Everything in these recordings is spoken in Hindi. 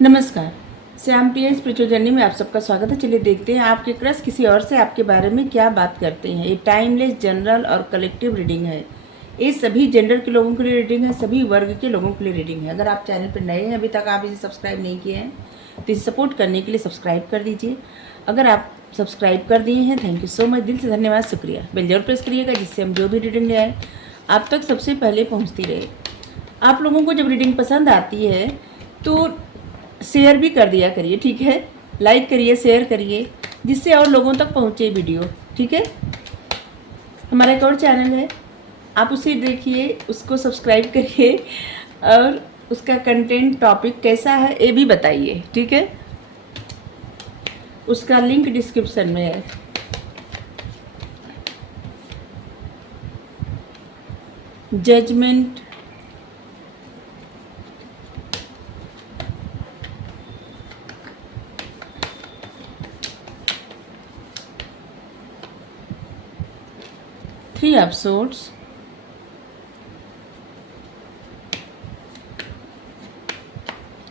नमस्कार। श्याम प्रिया स्पिरिचुअल जर्नी में आप सबका स्वागत है। चलिए देखते हैं आपके क्रश किसी और से आपके बारे में क्या बात करते हैं। ये टाइमलेस, जनरल और कलेक्टिव रीडिंग है। ये सभी जेंडर के लोगों के लिए रीडिंग है, सभी वर्ग के लोगों के लिए रीडिंग है। अगर आप चैनल पर नए हैं, अभी तक आप इसे सब्सक्राइब नहीं किए हैं, तो इसे सपोर्ट करने के लिए सब्सक्राइब कर दीजिए। अगर आप सब्सक्राइब कर दिए हैं, थैंक यू सो मच, दिल से धन्यवाद, शुक्रिया। बेल जरूर प्रेस करिएगा, जिससे हम जो भी रीडिंग ले आए आप तक सबसे पहले पहुँचती रहे। आप लोगों को जब रीडिंग पसंद आती है तो शेयर भी कर दिया करिए, ठीक है। लाइक करिए, शेयर करिए, जिससे और लोगों तक पहुंचे वीडियो, ठीक है। हमारा एक और चैनल है, आप उसे देखिए, उसको सब्सक्राइब करिए और उसका कंटेंट टॉपिक कैसा है ये भी बताइए, ठीक है। उसका लिंक डिस्क्रिप्शन में है। जजमेंट, थ्री ऑफ सोर्ड्स,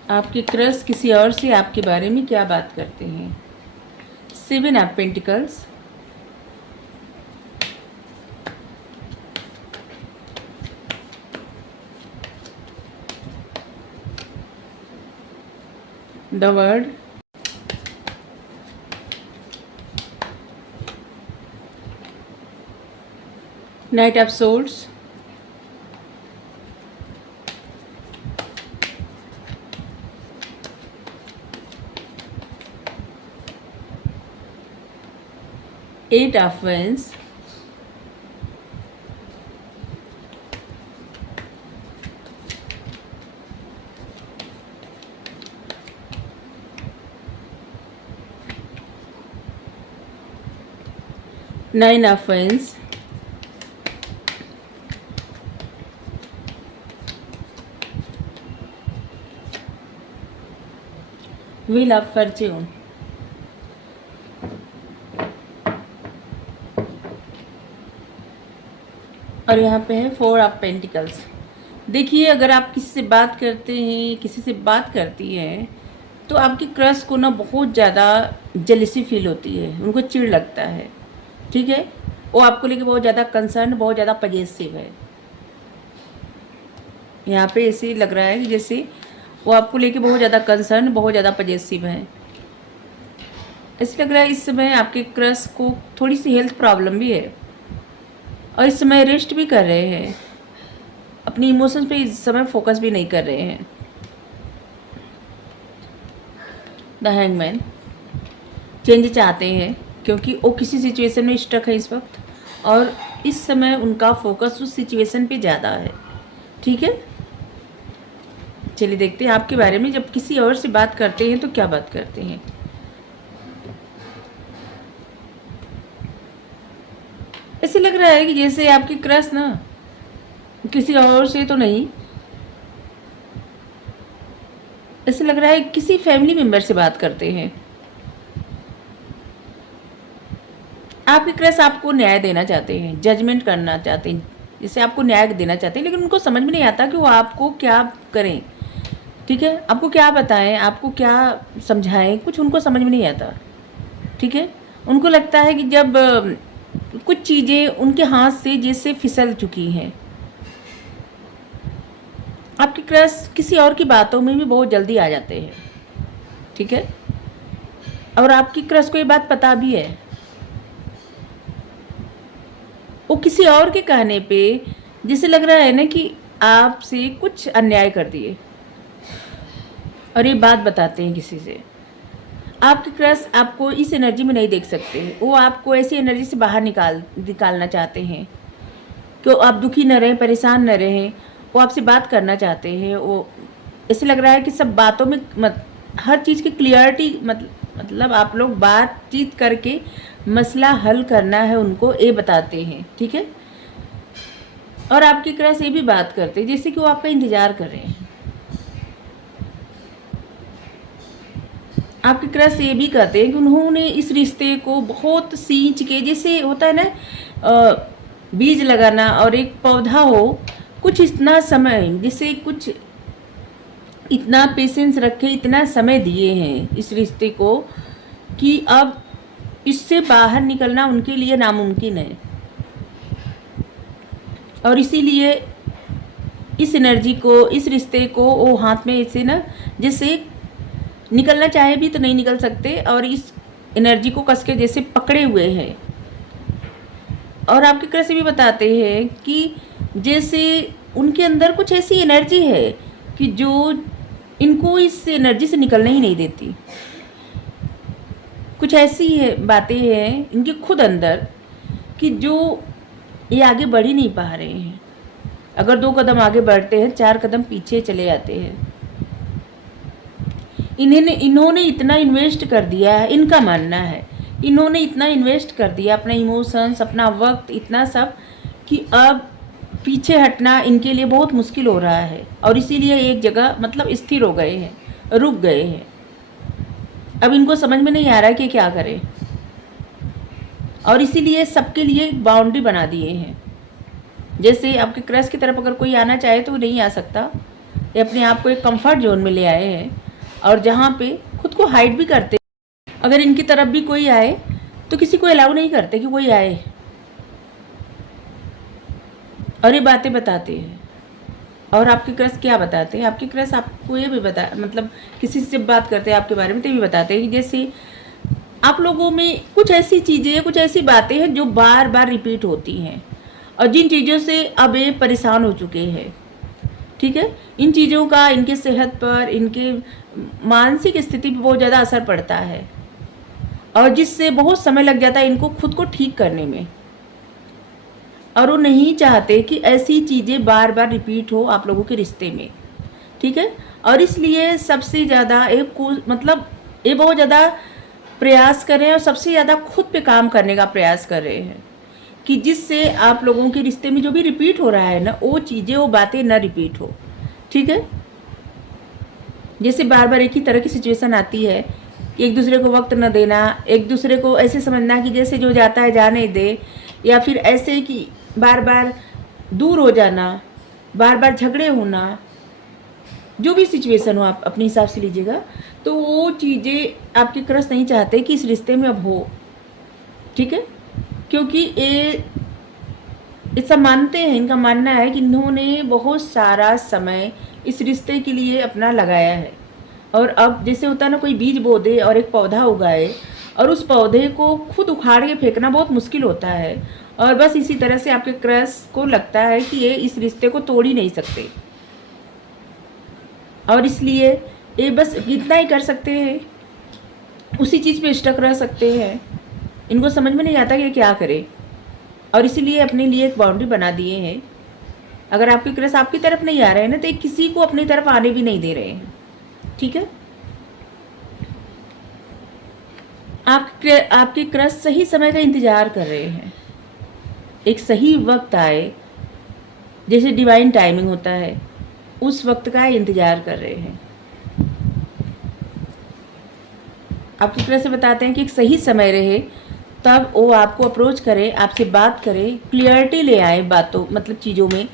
आपके क्रश किसी और से आपके बारे में क्या बात करते हैं। Seven of pentacles, the world, knight of swords, eight of wands, nine of wands, wheel of fortune, और यहाँ पे है फोर ऑफ पेंटिकल्स। देखिए, अगर आप किसी से बात करते हैं, किसी से बात करती हैं, तो आपकी क्रश को ना बहुत ज़्यादा जेलसी फील होती है, उनको चिढ़ लगता है, ठीक है। वो आपको लेके बहुत ज़्यादा कंसर्न, बहुत ज़्यादा पजेसिव है। यहाँ पे ऐसे ही लग रहा है कि जैसे वो आपको लेके बहुत ज़्यादा कंसर्न, बहुत ज़्यादा पजेसिव है। ऐसे लग रहा है इस समय आपके क्रश को थोड़ी सी हेल्थ प्रॉब्लम भी है, और इस समय रेस्ट भी कर रहे हैं, अपनी इमोशंस पे इस समय फोकस भी नहीं कर रहे हैं। द हैंगमैन, चेंज चाहते हैं क्योंकि वो किसी सिचुएशन में स्टक है इस वक्त, और इस समय उनका फोकस उस सिचुएशन पे ज़्यादा है, ठीक है। चलिए देखते हैं आपके बारे में, जब किसी और से बात करते हैं तो क्या बात करते हैं। ऐसे लग रहा है कि जैसे आपकी क्रश ना किसी और से तो नहीं, ऐसे लग रहा है किसी फैमिली मेम्बर से बात करते हैं। आपके क्रश आपको न्याय देना चाहते हैं, जजमेंट करना चाहते हैं, जैसे आपको न्याय देना चाहते हैं, लेकिन उनको समझ में नहीं आता कि वो आपको क्या करें, ठीक है। आपको क्या बताएं, आपको क्या समझाएं, कुछ उनको समझ में नहीं आता, ठीक है। उनको लगता है कि जब कुछ चीज़ें उनके हाथ से जैसे फिसल चुकी हैं। आपके क्रश किसी और की बातों में भी बहुत जल्दी आ जाते हैं, ठीक है। और आपकी क्रश को ये बात पता भी है, वो किसी और के कहने पे जैसे लग रहा है ना कि आपसे कुछ अन्याय कर दिए, और ये बात बताते हैं किसी से। आपके क्रश आपको इस एनर्जी में नहीं देख सकते, वो आपको ऐसी एनर्जी से बाहर निकालना चाहते हैं कि आप दुखी न रहें, परेशान न रहें। वो आपसे बात करना चाहते हैं। वो ऐसे लग रहा है कि सब बातों में हर चीज़ की क्लियरिटी, मतलब आप लोग बातचीत करके मसला हल करना है उनको, ये बताते हैं, ठीक है। और आपकी क्रश ये भी बात करते हैं जैसे कि वो आपका इंतज़ार कर रहे हैं। आपके क्रश ये भी कहते हैं कि उन्होंने इस रिश्ते को बहुत सींच के, जैसे होता है ना बीज लगाना और एक पौधा हो, कुछ इतना समय, जैसे कुछ इतना पेशेंस रखे, इतना समय दिए हैं इस रिश्ते को कि अब इससे बाहर निकलना उनके लिए नामुमकिन है। और इसीलिए इस एनर्जी को, इस रिश्ते को वो हाथ में ऐसे ना जैसे निकलना चाहे भी तो नहीं निकल सकते, और इस एनर्जी को कस के जैसे पकड़े हुए हैं। और आपके कृष्ण भी बताते हैं कि जैसे उनके अंदर कुछ ऐसी एनर्जी है कि जो इनको इस एनर्जी से निकलने ही नहीं देती। कुछ ऐसी है बातें हैं इनके खुद अंदर कि जो ये आगे बढ़ ही नहीं पा रहे हैं। अगर 2 कदम आगे बढ़ते हैं 4 कदम पीछे चले जाते हैं। इन्होंने इतना इन्वेस्ट कर दिया है, इनका मानना है इन्होंने इतना इन्वेस्ट कर दिया, अपना इमोशंस, अपना वक्त, इतना सब, कि अब पीछे हटना इनके लिए बहुत मुश्किल हो रहा है। और इसीलिए एक जगह मतलब स्थिर हो गए हैं, रुक गए हैं। अब इनको समझ में नहीं आ रहा है कि क्या करें, और इसीलिए सबके लिए एक बाउंड्री बना दिए हैं। जैसे आपके क्रश की तरफ अगर कोई आना चाहे तो वो नहीं आ सकता। ये अपने आप को एक कंफर्ट जोन में ले आए हैं, और जहाँ पे खुद को हाइड भी करते। अगर इनकी तरफ भी कोई आए तो किसी को अलाउ नहीं करते कि कोई आए, और ये बातें बताते हैं। और आपके क्रश क्या बताते हैं? आपके क्रश आपको ये भी बता, मतलब किसी से बात करते हैं आपके बारे में तो ये भी बताते हैं कि जैसे आप लोगों में कुछ ऐसी चीज़ें, कुछ ऐसी बातें हैं जो बार बार रिपीट होती हैं, और जिन चीज़ों से अब ये परेशान हो चुके हैं। ठीक है, इन चीज़ों का इनके सेहत पर, इनके मानसिक स्थिति पर बहुत ज़्यादा असर पड़ता है, और जिससे बहुत समय लग जाता है इनको खुद को ठीक करने में। और वो नहीं चाहते कि ऐसी चीज़ें बार बार रिपीट हो आप लोगों के रिश्ते में। ठीक है, और इसलिए सबसे ज़्यादा मतलब ये बहुत ज़्यादा प्रयास कर रहे हैं, और सबसे ज़्यादा खुद पे काम करने का प्रयास कर रहे हैं कि जिससे आप लोगों के रिश्ते में जो भी रिपीट हो रहा है ना, वो चीज़ें, वो बातें ना रिपीट हो। ठीक है, जैसे बार बार एक ही तरह की सिचुएशन आती है कि एक दूसरे को वक्त न देना, एक दूसरे को ऐसे समझना कि जैसे जो जाता है जाने दे, या फिर ऐसे कि बार बार दूर हो जाना, बार बार झगड़े होना, जो भी सिचुएशन हो आप अपने हिसाब से लीजिएगा। तो वो चीज़ें आपके क्रश नहीं चाहते कि इस रिश्ते में अब हो। ठीक है, क्योंकि ये सब मानते हैं, इनका मानना है कि इन्होंने बहुत सारा समय इस रिश्ते के लिए अपना लगाया है, और अब जैसे होता है ना, कोई बीज बो दे और एक पौधा उगाए, और उस पौधे को खुद उखाड़ के फेंकना बहुत मुश्किल होता है। और बस इसी तरह से आपके क्रश को लगता है कि ये इस रिश्ते को तोड़ ही नहीं सकते, और इसलिए ये बस इतना ही कर सकते हैं, उसी चीज़ पे स्टक रह सकते हैं। इनको समझ में नहीं आता कि ये क्या करें, और इसीलिए अपने लिए एक बाउंड्री बना दिए हैं। अगर आपके क्रश आपकी तरफ नहीं आ रहे हैं ना, तो किसी को अपनी तरफ आने भी नहीं दे रहे हैं। ठीक है, आपके क्रश सही समय का इंतज़ार कर रहे हैं। एक सही वक्त आए, जैसे डिवाइन टाइमिंग होता है, उस वक्त का इंतज़ार कर रहे हैं। आपकी क्रश से बताते हैं कि एक सही समय रहे, तब वो आपको अप्रोच करे, आपसे बात करे, क्लियरिटी ले आए बातों, मतलब चीज़ों में,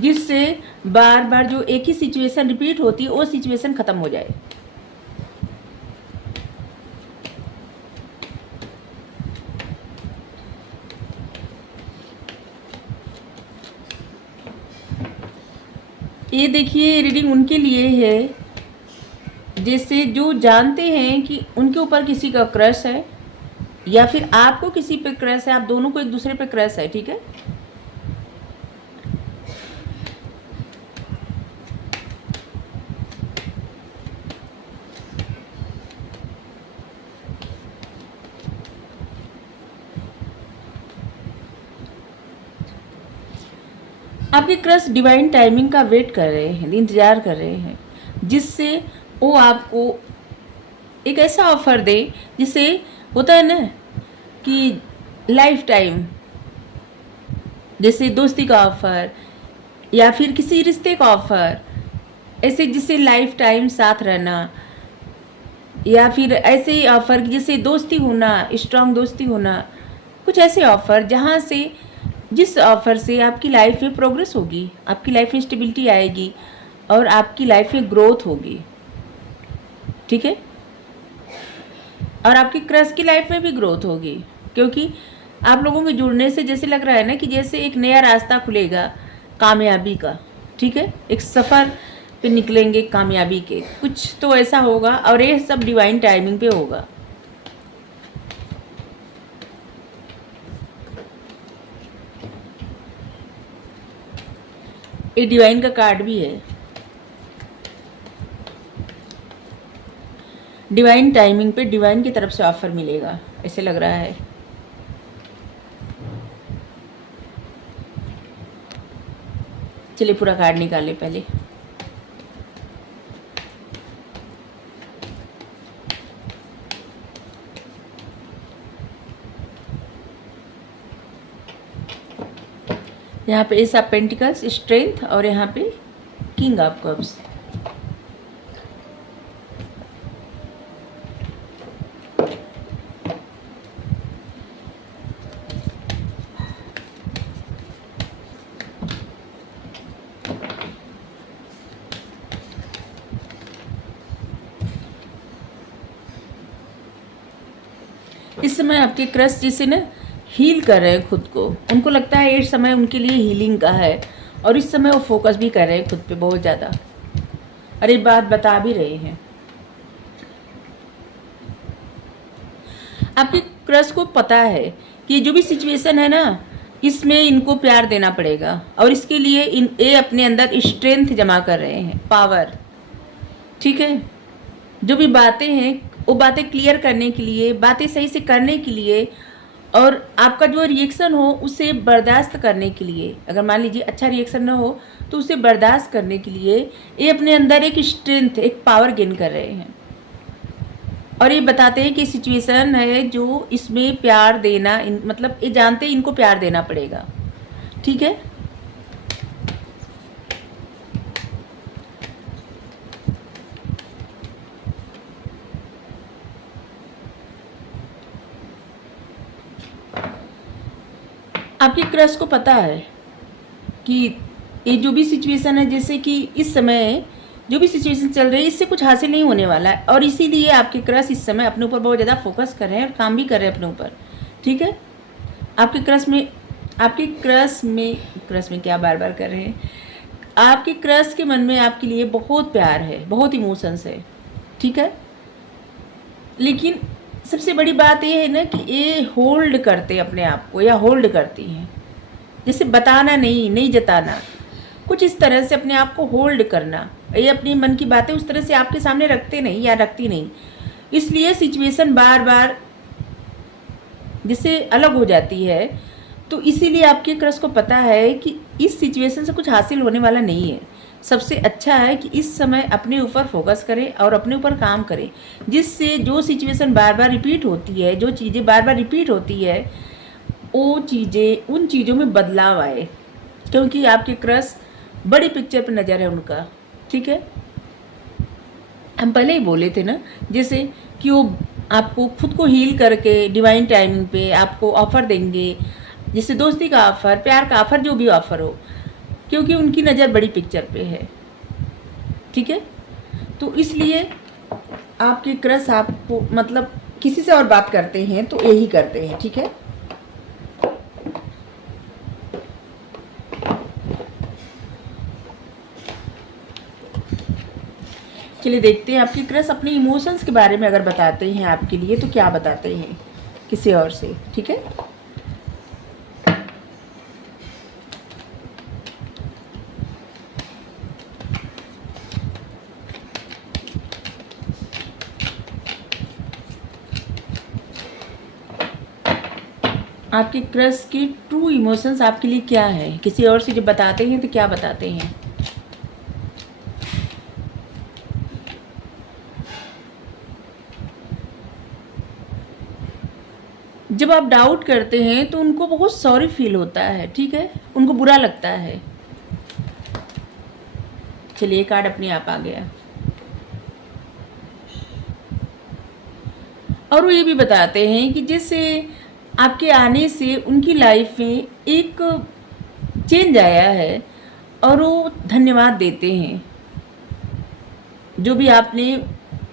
जिससे बार बार जो एक ही सिचुएशन रिपीट होती है वो सिचुएशन ख़त्म हो जाए। ये देखिए, रीडिंग उनके लिए है जैसे जो जानते हैं कि उनके ऊपर किसी का क्रश है, या फिर आपको किसी पे क्रश है, आप दोनों को एक दूसरे पे क्रश है। ठीक है, आपके क्रश डिवाइन टाइमिंग का वेट कर रहे हैं, इंतज़ार कर रहे हैं, जिससे वो आपको एक ऐसा ऑफ़र दे जिसे होता है ना कि लाइफ टाइम, जैसे दोस्ती का ऑफ़र या फिर किसी रिश्ते का ऑफ़र, ऐसे जिससे लाइफ टाइम साथ रहना, या फिर ऐसे ऑफ़र जैसे दोस्ती होना, स्ट्रॉन्ग दोस्ती होना, कुछ ऐसे ऑफ़र जहाँ से, जिस ऑफ़र से आपकी लाइफ में प्रोग्रेस होगी, आपकी लाइफ में स्टेबिलिटी आएगी, और आपकी लाइफ में ग्रोथ होगी, ठीक है। और आपकी क्रश की लाइफ में भी ग्रोथ होगी, क्योंकि आप लोगों के जुड़ने से जैसे लग रहा है ना कि जैसे एक नया रास्ता खुलेगा कामयाबी का, ठीक है। एक सफ़र पे निकलेंगे कामयाबी के, कुछ तो ऐसा होगा और ये सब डिवाइन टाइमिंग पे होगा। ये डिवाइन का कार्ड भी है, डिवाइन टाइमिंग पे डिवाइन की तरफ से ऑफर मिलेगा ऐसे लग रहा है। चलिए पूरा कार्ड निकालें पहले। यहाँ पे एस ऑफ पेंटिकल्स, स्ट्रेंथ, और यहाँ पे किंग ऑफ कप्स। इस समय आपके क्रश जिसे ना हील कर रहे हैं खुद को, उनको लगता है ये समय उनके लिए हीलिंग का है, और इस समय वो फोकस भी कर रहे हैं खुद पे बहुत ज़्यादा, और ये बात बता भी रहे हैं। आपके क्रश को पता है कि जो भी सिचुएशन है ना, इसमें इनको प्यार देना पड़ेगा, और इसके लिए ये अपने अंदर स्ट्रेंथ जमा कर रहे हैं, पावर, ठीक है। जो भी बातें हैं वो बातें क्लियर करने के लिए, बातें सही से करने के लिए, और आपका जो रिएक्शन हो उसे बर्दाश्त करने के लिए, अगर मान लीजिए अच्छा रिएक्शन ना हो तो उसे बर्दाश्त करने के लिए ये अपने अंदर एक स्ट्रेंथ, एक पावर गेन कर रहे हैं, और ये बताते हैं कि सिचुएशन है जो इसमें प्यार देना, मतलब ये जानते हैं इनको प्यार देना पड़ेगा, ठीक है। आपके क्रश को पता है कि ये जो भी सिचुएशन है, जैसे कि इस समय जो भी सिचुएशन चल रही है इससे कुछ हासिल नहीं होने वाला है, और इसीलिए आपके क्रश इस समय अपने ऊपर बहुत ज़्यादा फोकस कर रहे हैं और काम भी कर रहे हैं अपने ऊपर, ठीक है। आपके क्रश में क्या बार बार कर रहे हैं, आपके क्रश के मन में आपके लिए बहुत प्यार है, बहुत इमोशंस है, ठीक है। लेकिन सबसे बड़ी बात ये है ना कि ये होल्ड करते अपने आप को, या होल्ड करती हैं, जैसे बताना नहीं जताना, कुछ इस तरह से अपने आप को होल्ड करना, ये अपनी मन की बातें उस तरह से आपके सामने रखते नहीं या रखती नहीं, इसलिए सिचुएशन बार बार जैसे अलग हो जाती है। तो इसीलिए आपके क्रश को पता है कि इस सिचुएशन से कुछ हासिल होने वाला नहीं है। सबसे अच्छा है कि इस समय अपने ऊपर फोकस करें और अपने ऊपर काम करें, जिससे जो सिचुएशन बार बार रिपीट होती है, जो चीज़ें बार बार रिपीट होती है, वो चीज़ें, उन चीज़ों में बदलाव आए, क्योंकि आपके क्रश बड़ी पिक्चर पर नज़र है उनका, ठीक है। हम पहले ही बोले थे ना, जैसे कि वो आपको खुद को हील करके डिवाइन टाइमिंग पे आपको ऑफ़र देंगे, जैसे दोस्ती का ऑफ़र, प्यार का ऑफ़र, जो भी ऑफ़र हो, क्योंकि उनकी नज़र बड़ी पिक्चर पे है, ठीक है। तो इसलिए आपके क्रश आपको, मतलब किसी से और बात करते हैं तो यही करते हैं, ठीक है। चलिए देखते हैं आपके क्रश अपने इमोशंस के बारे में अगर बताते हैं आपके लिए तो क्या बताते हैं किसी और से, ठीक है। आपके क्रश की ट्रू इमोशंस आपके लिए क्या है, किसी और से जब बताते हैं तो क्या बताते हैं। जब आप डाउट करते हैं तो उनको बहुत सॉरी फील होता है, ठीक है, उनको बुरा लगता है। चलिए कार्ड अपने आप आ गया, और वो ये भी बताते हैं कि जैसे आपके आने से उनकी लाइफ में एक चेंज आया है और वो धन्यवाद देते हैं, जो भी आपने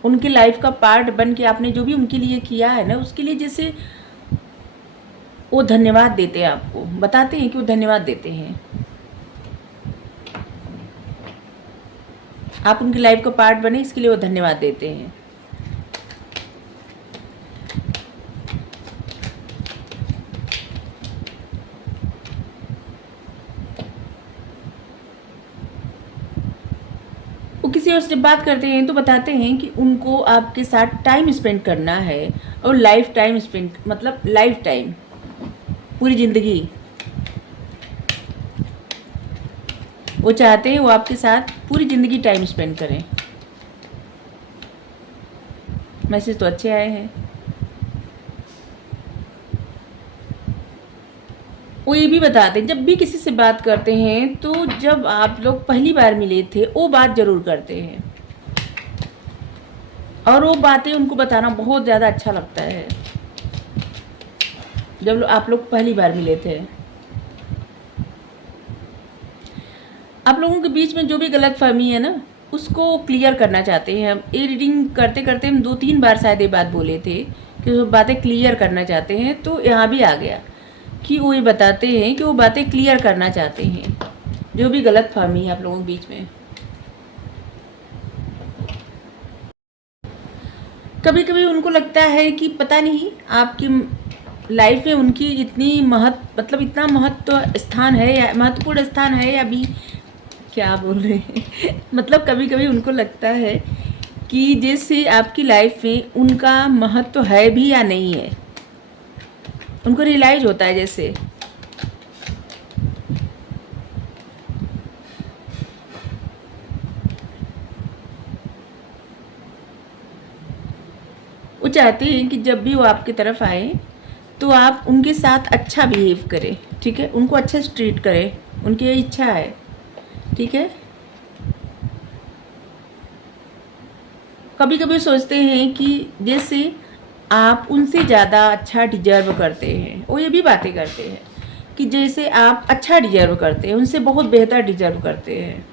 उनकी लाइफ का पार्ट बन के आपने जो भी उनके लिए किया है ना, उसके लिए जैसे वो धन्यवाद देते हैं, आपको बताते हैं कि वो धन्यवाद देते हैं। आप उनकी लाइफ का पार्ट बने, इसके लिए वो धन्यवाद देते हैं। वो किसी और से जब बात करते हैं तो बताते हैं कि उनको आपके साथ टाइम स्पेंड करना है, और लाइफ टाइम स्पेंड मतलब लाइफ टाइम, पूरी ज़िंदगी वो चाहते हैं वो आपके साथ पूरी ज़िंदगी टाइम स्पेंड करें। मैसेज तो अच्छे आए हैं। वो ये भी बताते हैं, जब भी किसी से बात करते हैं तो जब आप लोग पहली बार मिले थे वो बात ज़रूर करते हैं, और वो बातें उनको बताना बहुत ज़्यादा अच्छा लगता है। जब आप लोग पहली बार मिले थे, आप लोगों के बीच में जो भी गलतफहमी है ना, उसको क्लियर करना चाहते हैं। ये रीडिंग करते करते हम 2-3 बार शायद ये बात बोले थे कि वो बातें क्लियर करना चाहते हैं, तो यहाँ भी आ गया कि वो ये बताते हैं कि वो बातें क्लियर करना चाहते हैं, जो भी गलतफहमी है आप लोगों के बीच में। कभी कभी उनको लगता है कि पता नहीं आपकी लाइफ में उनकी इतनी मतलब इतना महत्व स्थान है या महत्वपूर्ण स्थान है, या अभी क्या बोल रहे हैं मतलब कभी कभी उनको लगता है कि जैसे आपकी लाइफ में उनका महत्व है भी या नहीं है, उनको रियलाइज होता है। जैसे वो चाहते हैं कि जब भी वो आपकी तरफ आए तो आप उनके साथ अच्छा बिहेव करें, ठीक है, उनको अच्छे से ट्रीट करें, उनकी ये इच्छा है, ठीक है। कभी कभी सोचते हैं कि जैसे आप उनसे ज़्यादा अच्छा डिजर्व करते हैं, वो ये भी बातें करते हैं कि जैसे आप अच्छा डिजर्व करते हैं, उनसे बहुत बेहतर डिजर्व करते हैं।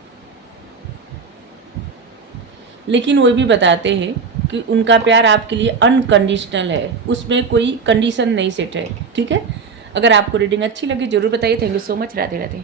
लेकिन वो भी बताते हैं कि उनका प्यार आपके लिए अनकंडीशनल है, उसमें कोई कंडीशन नहीं सेट है, ठीक है। अगर आपको रीडिंग अच्छी लगी ज़रूर बताइए। Thank you so much. Radhe Radhe.